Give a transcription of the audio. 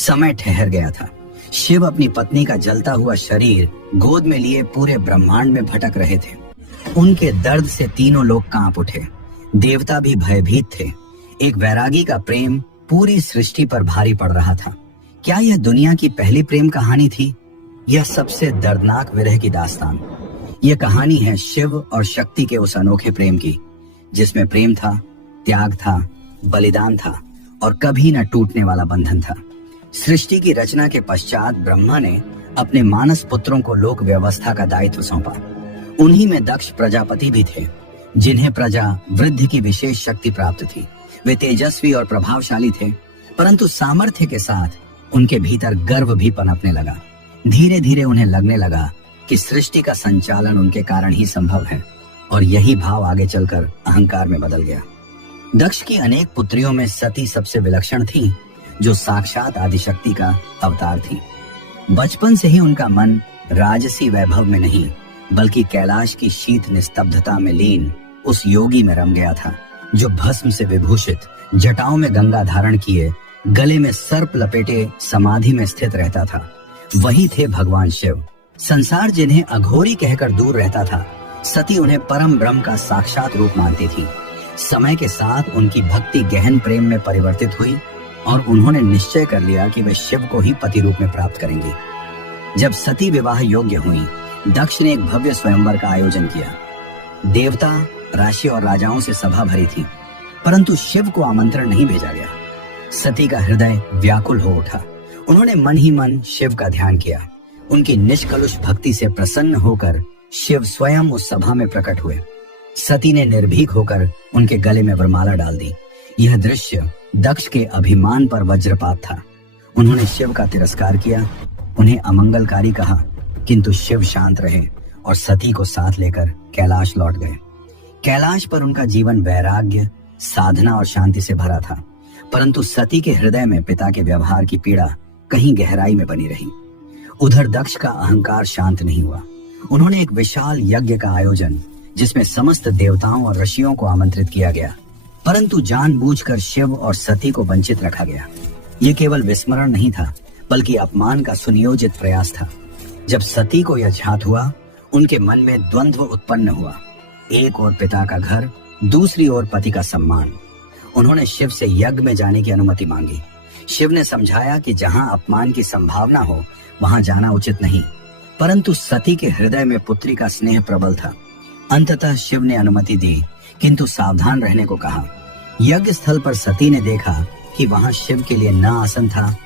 समय ठहर गया था। शिव अपनी पत्नी का जलता हुआ शरीर गोद में लिए पूरे ब्रह्मांड में भटक रहे थे। उनके दर्द से तीनों लोग कांप उठे। देवता भी भयभीत थे। एक वैरागी का प्रेम पूरी सृष्टि पर भारी पड़ रहा था। क्या यह दुनिया की पहली प्रेम कहानी थी? यह सबसे दर्दनाक विरह की दास्तान। यह कहानी है शिव और शक्ति के उस अनोखे प्रेम की, जिसमें प्रेम था, त्याग था, बलिदान था और कभी न टूटने वाला बंधन था। सृष्टि की रचना के पश्चात ब्रह्मा ने अपने मानस पुत्रों को लोक व्यवस्था का दायित्व सौंपा। उन्हीं में दक्ष प्रजापति भी थे, जिन्हें प्रजा वृद्धि की विशेष शक्ति प्राप्त थी। वे तेजस्वी और प्रभावशाली थे, परंतु सामर्थ्य के साथ उनके भीतर गर्व भी पनपने लगा। धीरे धीरे उन्हें लगने लगा कि सृष्टि का संचालन उनके कारण ही संभव है, और यही भाव आगे चलकर अहंकार में बदल गया। दक्ष की अनेक पुत्रियों में सती सबसे विलक्षण थी, जो साक्षात आदिशक्ति का अवतार थी। बचपन से ही उनका मन राजसी वैभव में नहीं, बल्कि कैलाश की शीत निस्तब्धता में लीन उस योगी में रम गया था, जो भस्म से विभूषित, जटाओं में गंगा धारण किए, गले में सर्प लपेटे समाधि में स्थित रहता था। वही थे भगवान शिव। संसार जिन्हें अघोरी कहकर दूर रहता था, सती उन्हें परम ब्रह्म का साक्षात रूप मानती थी। समय के साथ उनकी भक्ति गहन प्रेम में परिवर्तित हुई और उन्होंने निश्चय कर लिया कि वे शिव को ही पति रूप में प्राप्त करेंगे। जब सती विवाह योग्य हुई, दक्ष ने एक भव्य स्वयंवर का आयोजन किया। देवता, राशि और राजाओं से सभा भरी थी, परंतु शिव को आमंत्रण नहीं भेजा गया। सती का हृदय व्याकुल हो उठा। उन्होंने मन ही मन शिव का ध्यान किया। उनकी निष्कलुष भक्ति से प्रसन्न होकर शिव स्वयं उस सभा में प्रकट हुए। सती ने निर्भीक होकर उनके गले में वरमाला डाल दी। यह दृश्य दक्ष के अभिमान पर वज्रपात था। उन्होंने शिव का तिरस्कार किया, उन्हें अमंगलकारी कहा, किंतु शिव शांत रहे और सती को साथ लेकर कैलाश लौट गए। कैलाश पर उनका जीवन वैराग्य, साधना और शांति से भरा था, परंतु सती के हृदय में पिता के व्यवहार की पीड़ा कहीं गहराई में बनी रही। उधर दक्ष का अहंकार शांत नहीं हुआ। उन्होंने एक विशाल यज्ञ का आयोजन, जिसमें समस्त देवताओं और ऋषियों को आमंत्रित किया गया, परंतु जानबूझकर शिव और सती को वंचित रखा गया। ये केवल विस्मरण नहीं था, बल्कि अपमान का सुनियोजित प्रयास था। जब सती को यह ज्ञात हुआ, उनके मन में द्वंद्व उत्पन्न हुआ। एक ओर पिता का घर, दूसरी ओर पति का सम्मान। उन्होंने शिव से यज्ञ में जाने की अनुमति मांगी। शिव ने समझाया कि जहां अपमान की संभावना हो, वहां जाना उचित नहीं, परंतु सती के हृदय में पुत्री का स्नेह प्रबल था। अंततः शिव ने अनुमति दी, किंतु सावधान रहने को कहा। यज्ञ स्थल पर सती ने देखा कि वहां शिव के लिए न आसन था